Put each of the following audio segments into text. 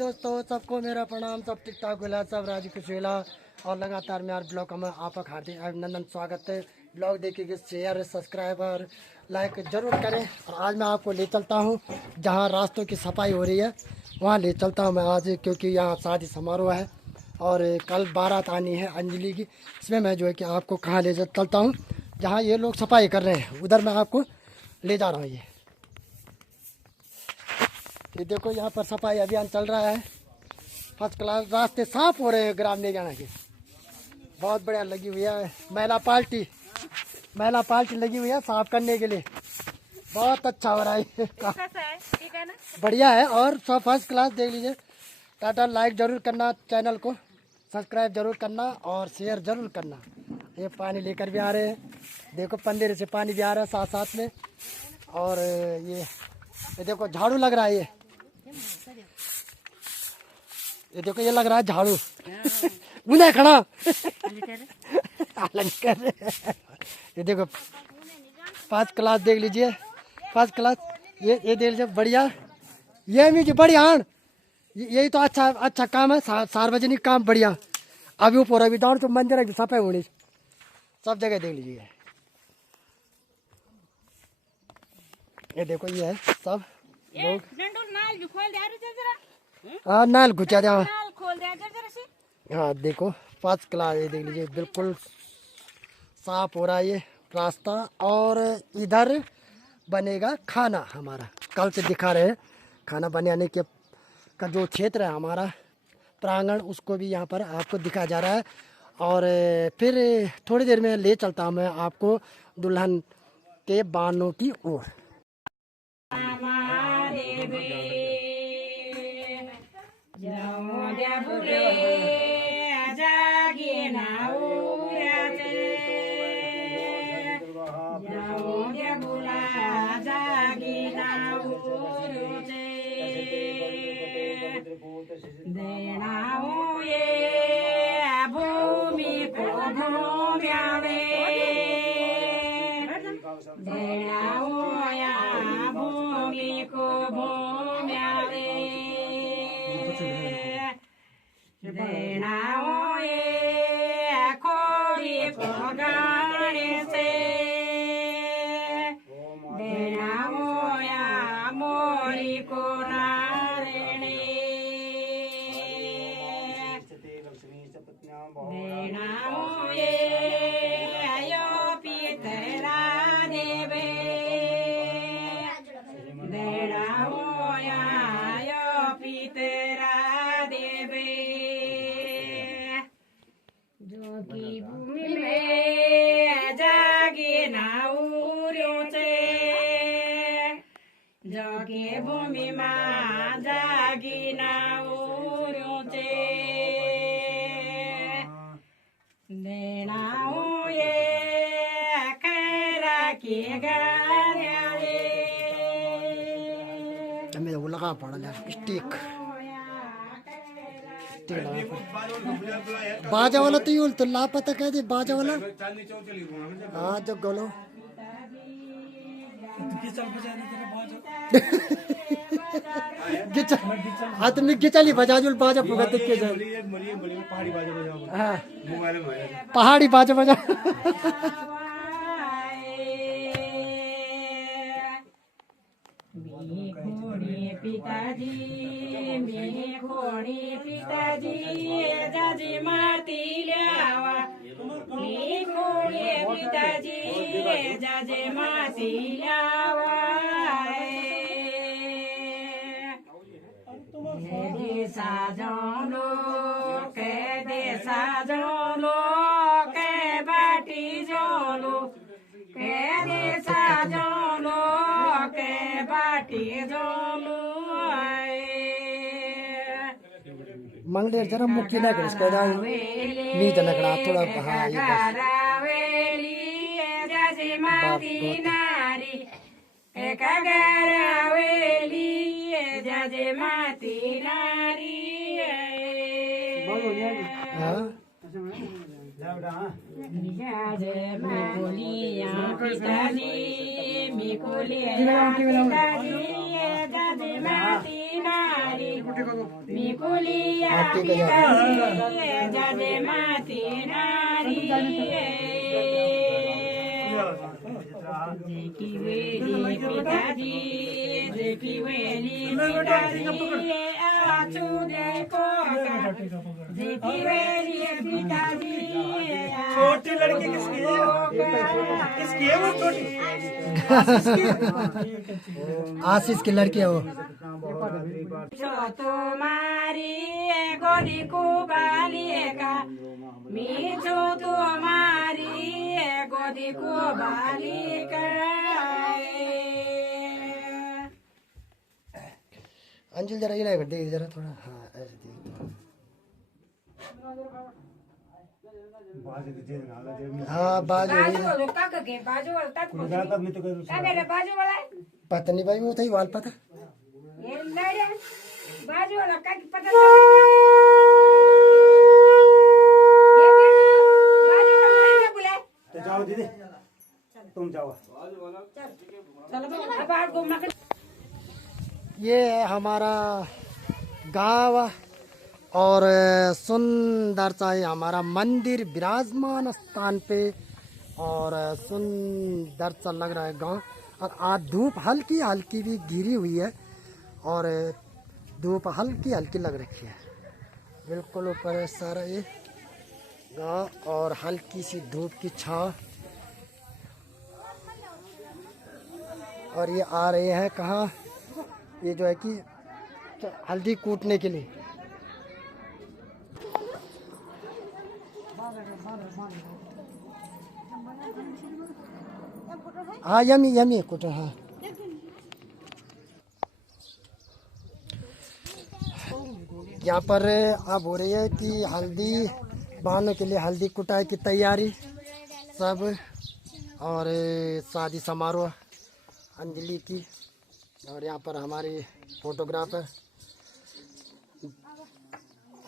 दोस्तों, सबको मेरा प्रणाम। सब ठीक ठाक होला, सब राजी खुशी होला और लगातार मेरे ब्लॉग में आपका हार्दिक अभिनंदन स्वागत है। ब्लॉग देखिए, शेयर सब्सक्राइब और लाइक जरूर करें। और आज मैं आपको ले चलता हूँ जहाँ रास्तों की सफाई हो रही है, वहाँ ले चलता हूँ मैं आज, क्योंकि यहाँ शादी समारोह है और कल बारात आनी है अंजलि की। इसमें मैं जो है कि आपको कहाँ ले चलता हूँ, जहाँ ये लोग सफाई कर रहे हैं, उधर मैं आपको ले जा रहा हूँ। ये देखो, यहाँ पर सफाई अभियान चल रहा है। फर्स्ट क्लास रास्ते साफ हो रहे हैं ग्राम ले जाने के, बहुत बढ़िया लगी हुई है। महिला पार्टी लगी हुई है साफ करने के लिए, बहुत अच्छा हो रहा है। ठीक है ना, बढ़िया है और सब फर्स्ट क्लास। देख लीजिए, टाटा लाइक जरूर करना, चैनल को सब्सक्राइब जरूर करना और शेयर जरूर करना। ये पानी लेकर भी आ रहे हैं, देखो पंदेर से पानी भी आ रहा है साथ साथ में। और ये देखो झाड़ू लग रहा है, ये देखो ये लग रहा है झाड़ू। मुझे खड़ा अलग कर रहे। ये देखो फर्स्ट क्लास, देख लीजिए फर्स्ट क्लास। ये देख लीजिए, बढ़िया। ये मुझे बढ़िया, यही तो अच्छा काम है, सार्वजनिक काम बढ़िया। अभी ऊपर अभी दौड़ तो मंदिर अभी सफाई होनी सब जगह, देख लीजिए। ये देखो, ये है सब लोग। हाँ, नाल घुचा दिया। हाँ देखो फर्स्ट क्लास, ये देख लीजिए, बिल्कुल साफ हो रहा है ये रास्ता। और इधर बनेगा खाना हमारा, कल से दिखा रहे हैं खाना बनाने के का जो क्षेत्र है हमारा प्रांगण, उसको भी यहाँ पर आपको दिखाया जा रहा है। और फिर थोड़ी देर में ले चलता हूँ मैं आपको दुल्हन के बानों की ओर। जगे भूमि माँ जागी नाऊरोचे देनाऊ ये खैरा की गाने हमें वो लगा पड़ा स्टिक बाजा वाला तो यूल तो लापता कह दे, बाजा वाला। हाँ जो गोलो आदमी गिचली बजाजुल बाजा भुगत के जाए। हाँ पहाड़ी बाजा बजा। पिताजी जाजी माती ल्यावा, पिताजी जाजे माती ल्यावा। देसा जानो के बाटी जानो के देसा जानो के बाटी जानो। मंगलेर जरा मुक्की ना कर, इसका नीच लगना थोड़ा। हाँ ये मिकुलिया आरती का पिताजी जजे माती नारी जेकी वेली पिताजी जेकी वेली पिताजी आचू देखो जेकी वेली पिताजी छोटी लड़की किसकी है? किसकी है वो छोटी? आशीष की लड़की है वो। तुम्हारी गोदी को बालिका मीठो तुम्हारी गोदी को बालिका अंजल जरा ये कर देख जरा थोड़ा, हाँ ऐसे देख। हाँ बाजू बाजू वालों का के बाजू वाला तक मेरे बाजू वाला पता नहीं भाई, वो था ही वाल पता। ये लड़े बाजू वाला का पता ये बाजू वाला नहीं बुलाए तो जाओ दीदी, तुम जाओ। चलो अब आज घूमना ये है हमारा गांव और सुंदर सा है हमारा मंदिर विराजमान स्थान पे, और सुंदर सा लग रहा है गांव। और आज धूप हल्की हल्की भी गिरी हुई है और धूप हल्की हल्की लग रखी है। बिल्कुल ऊपर है सारा ये गांव और हल्की सी धूप की छांव। और ये आ रहे हैं कहाँ, ये जो है कि हल्दी कूटने के लिए। हाँ यमी यमी कुछ, हाँ यहाँ पर अब हो रही है कि हल्दी बहाने के लिए हल्दी कुटाई की तैयारी सब, और शादी समारोह अंजलि की। और यहाँ पर हमारे फोटोग्राफर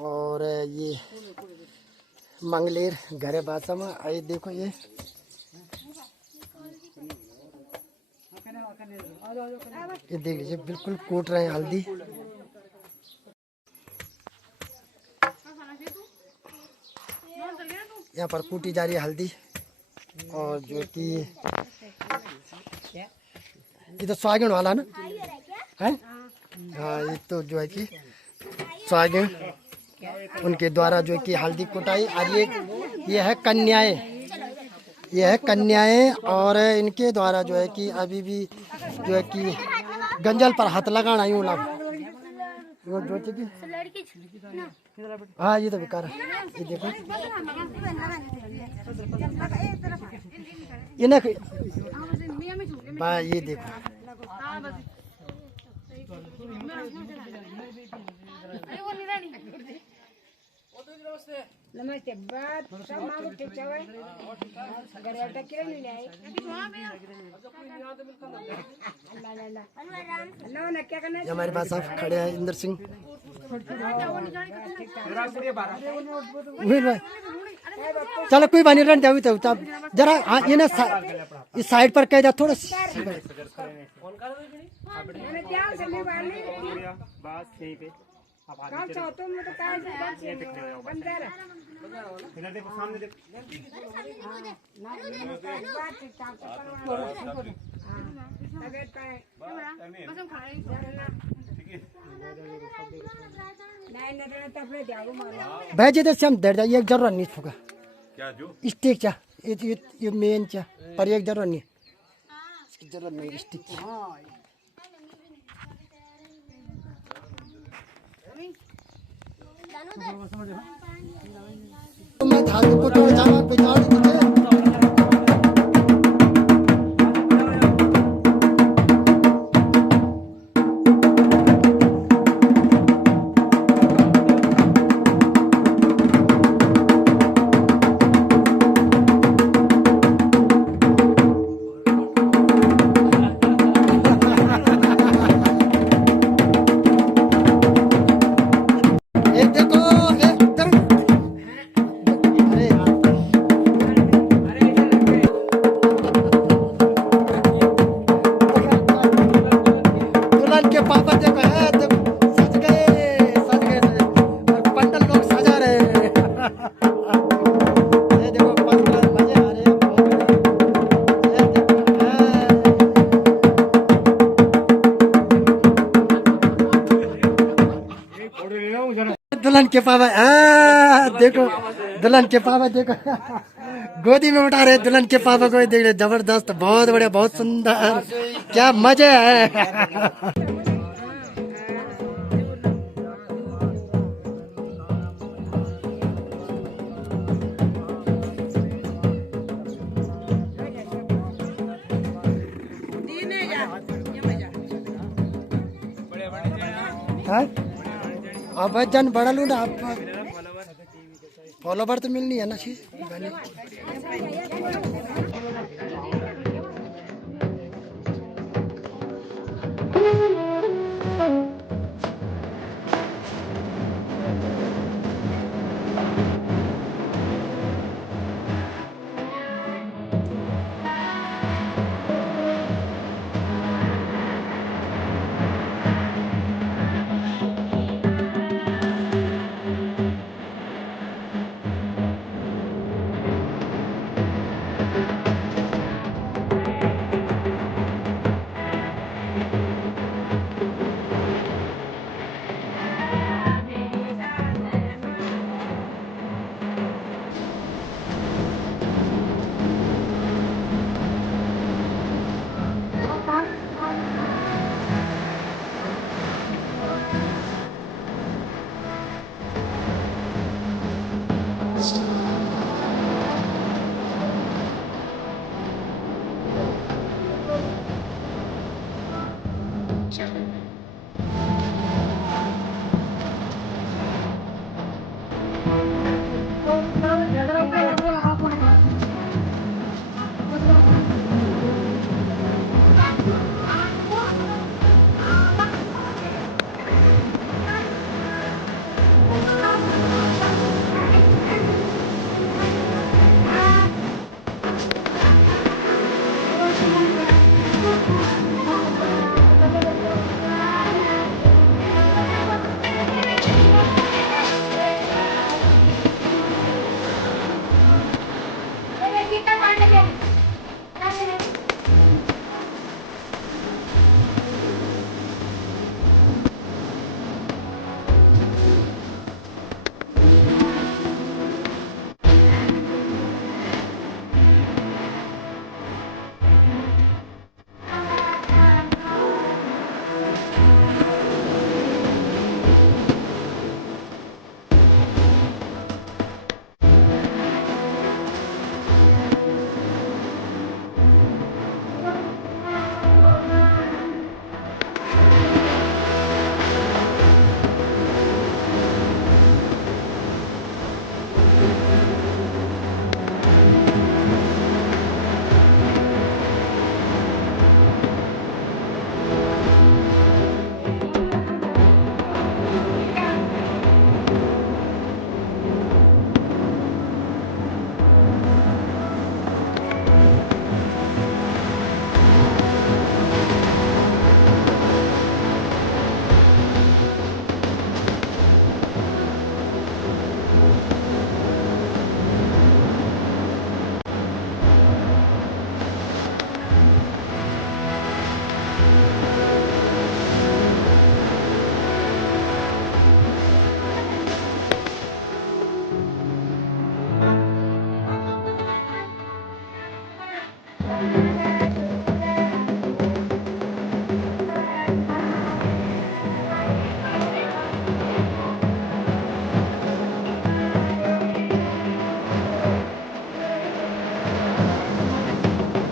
और ये मंगलेर घरे बासा में आइए देखो, ये देख लीजिए बिल्कुल कूट रहे हैं हल्दी। यहाँ पर कूटी जा रही है हल्दी, और जो कि ये तो स्वागण वाला ना है, हाँ ये तो जो है कि स्वागण उनके द्वारा जो है कि हल्दी कुटाई। और ये है कन्याएं, ये है कन्याएं, और इनके द्वारा जो है कि अभी भी जो है कि गंजल पर हाथ लगाना यूँ लग वो जो कि हाँ ये तो बेकार है। ये देखो ये ना ये देखो नमस्ते बात सब मांगो ठीक चावे अगर ऐसा किरण नहीं आई अल्लाह ना क्या करना है। हमारे पास आप खड़े हैं इंद्र सिंह। चलो कोई बात नहीं, रन जाओ तो तब जरा हाँ ये ना इस साइड पर कह जा थोड़ा मैंने ध्यान से नहीं वाली बस यहीं पे काम चाहता हूँ मैं तो कार से बंदर इधर देखो, सामने देखो। भाई जी से हम दर्द एक जरूर नहीं फूका क्या जो स्टिक चा ये मेन चा पर एक जरूर नहीं, इसकी जरूरत नहीं स्टिक की। मैं धातु को तोड़ जाना पिछाड़ दीजिए। पापा देखो है, देखो सच गए। के पापा देखो दुल्हन के पापा देखो गोदी में उठा रहे दुल्हन के पापा को, देख रहे जबरदस्त, बहुत बढ़िया, बहुत सुंदर, क्या मजे है। हाँ? अब जन बड़ा लू ना आप, फॉलोवर तो मिलनी है ना शी।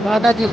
दादाजी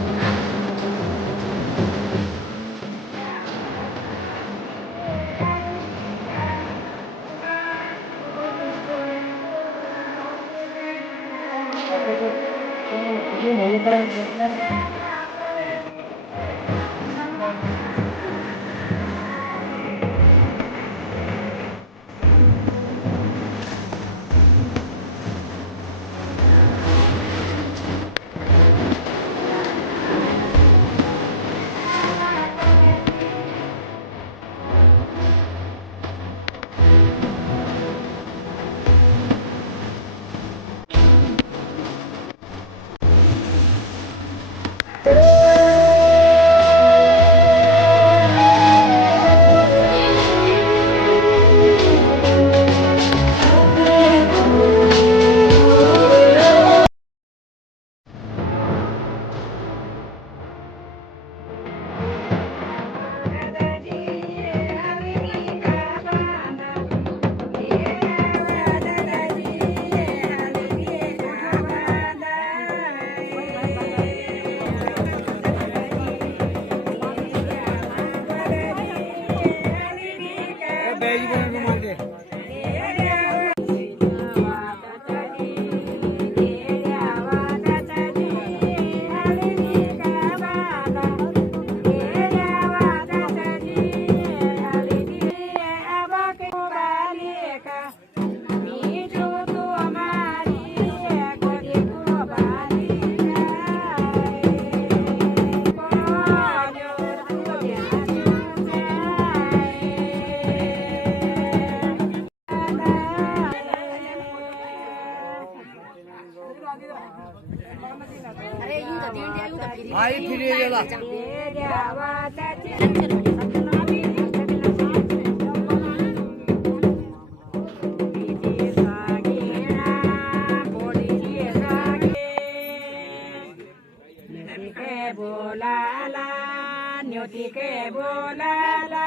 बोलाला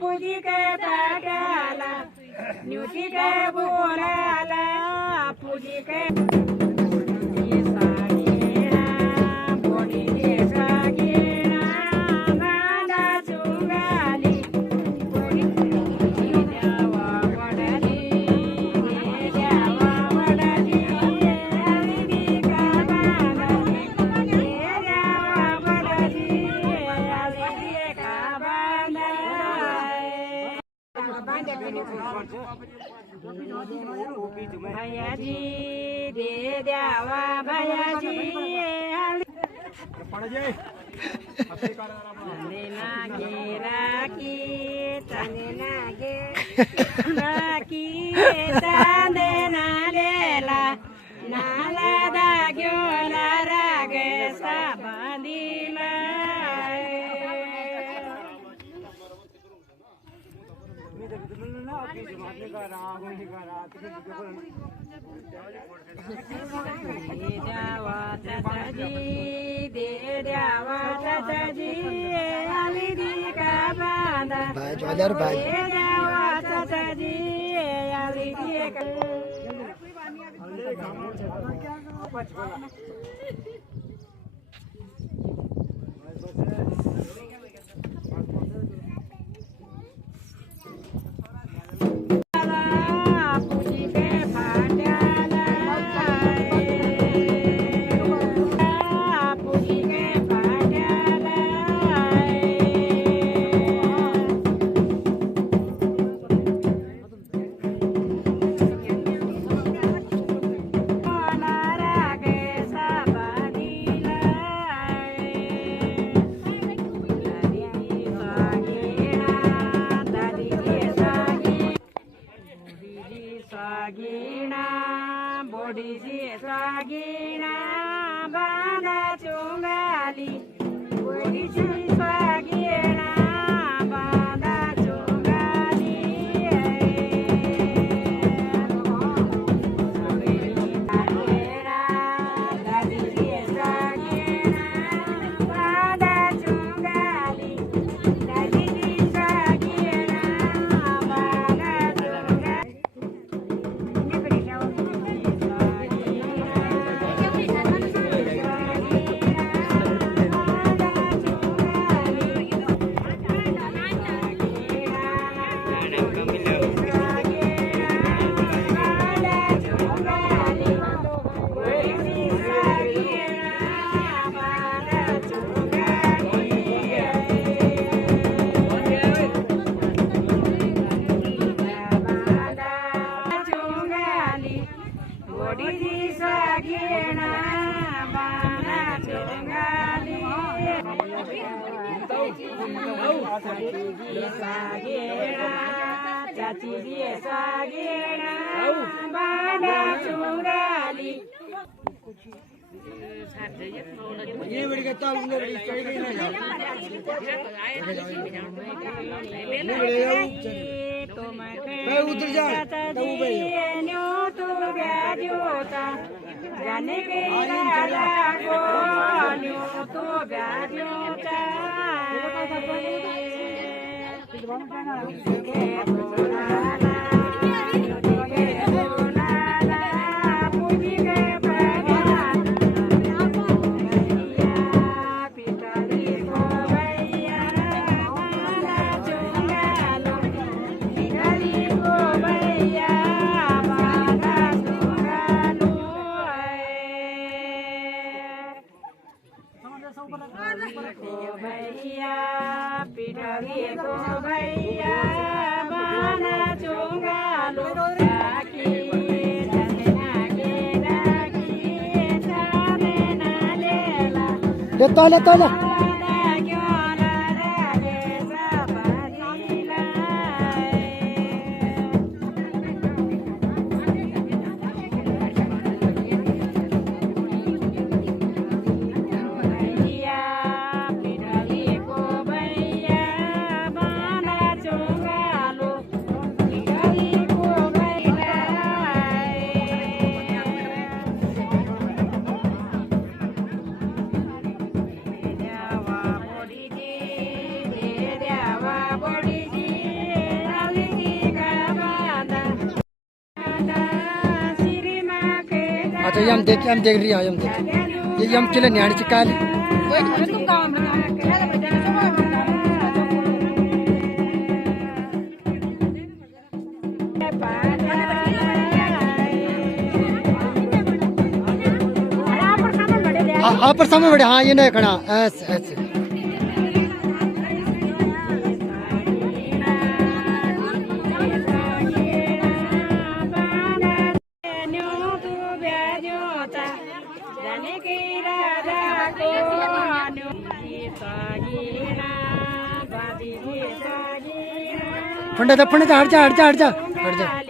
पूजी के ताटाला न्यूटी के बोलाला पूजी के भैयाजी दे द्यावा भैयाजी चांदे नागे राखी चांदे नागे राखी चांदे नालेला नाला दाग्यो राग साबांदिला द्यावा चाचाजी आली दी का बांधा भाई द्यावा चाचाजी आली दी का बोडीजी स्वागीना बांधा चोंगाली बोडीजी स्वागीना बांधा चोंगाली दादीजी स्वागीना बांधा चोंगाली दादीजी स्वागीना बांधा चोंगाली बोडीजी स्वागीना बांधा चोंगाली चाचीजी स्वागीना बांधा चोंगाली ये बड़ी का ताल उन्हें बड़ी चढ़ गई ना मैं उतर जा तो ब्याजोता जाने के राजा को तो ब्याजोता भैया पिटारी को भैया बाना चोंगालो राखी जाने नागे राखी जाने नालेला लेता अच्छा ये हम देख रही हैं हम देख ये हम किले न्याणी चिकाली हाँ पर समय बड़े हाँ ये नहीं खड़ा ऐसे ऐसे फंडा हट जा हट जा हट जा हट जा हट जा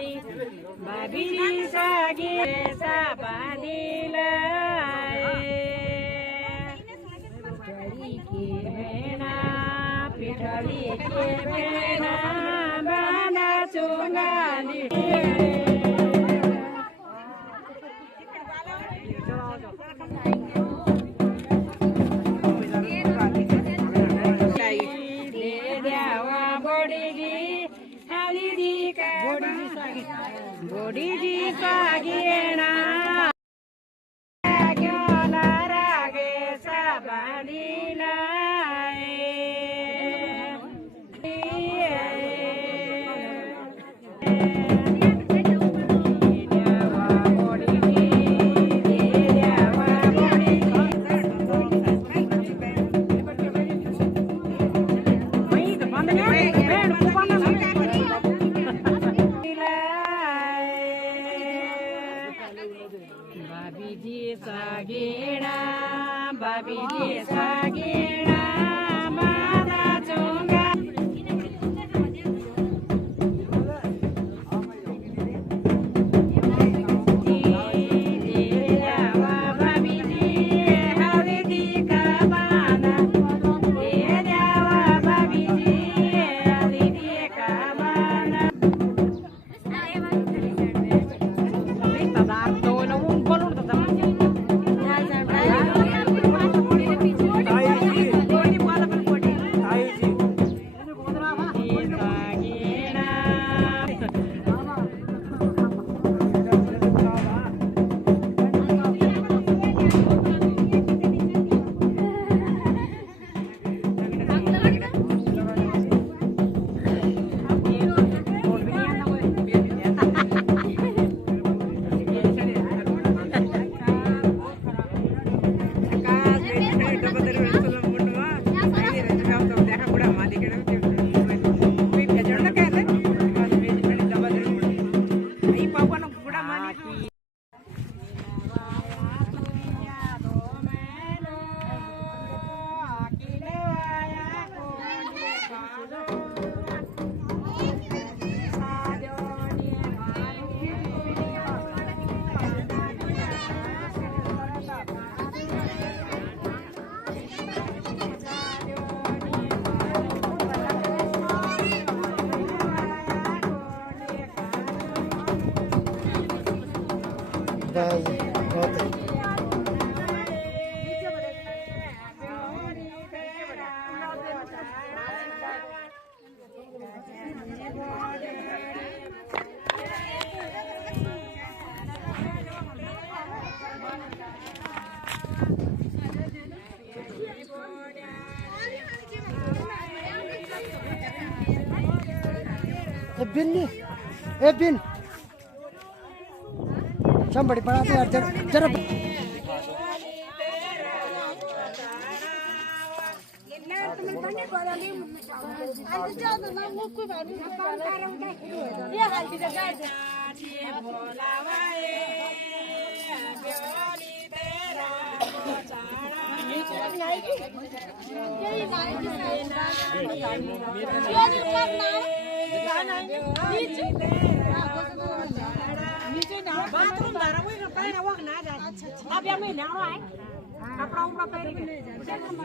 ए बिन बड़ी बड़ा यार जरा बाथरूम धारा वही ना पहले वक्त ना जाए अब या मैं ना आए कपड़ा उम्र पहले के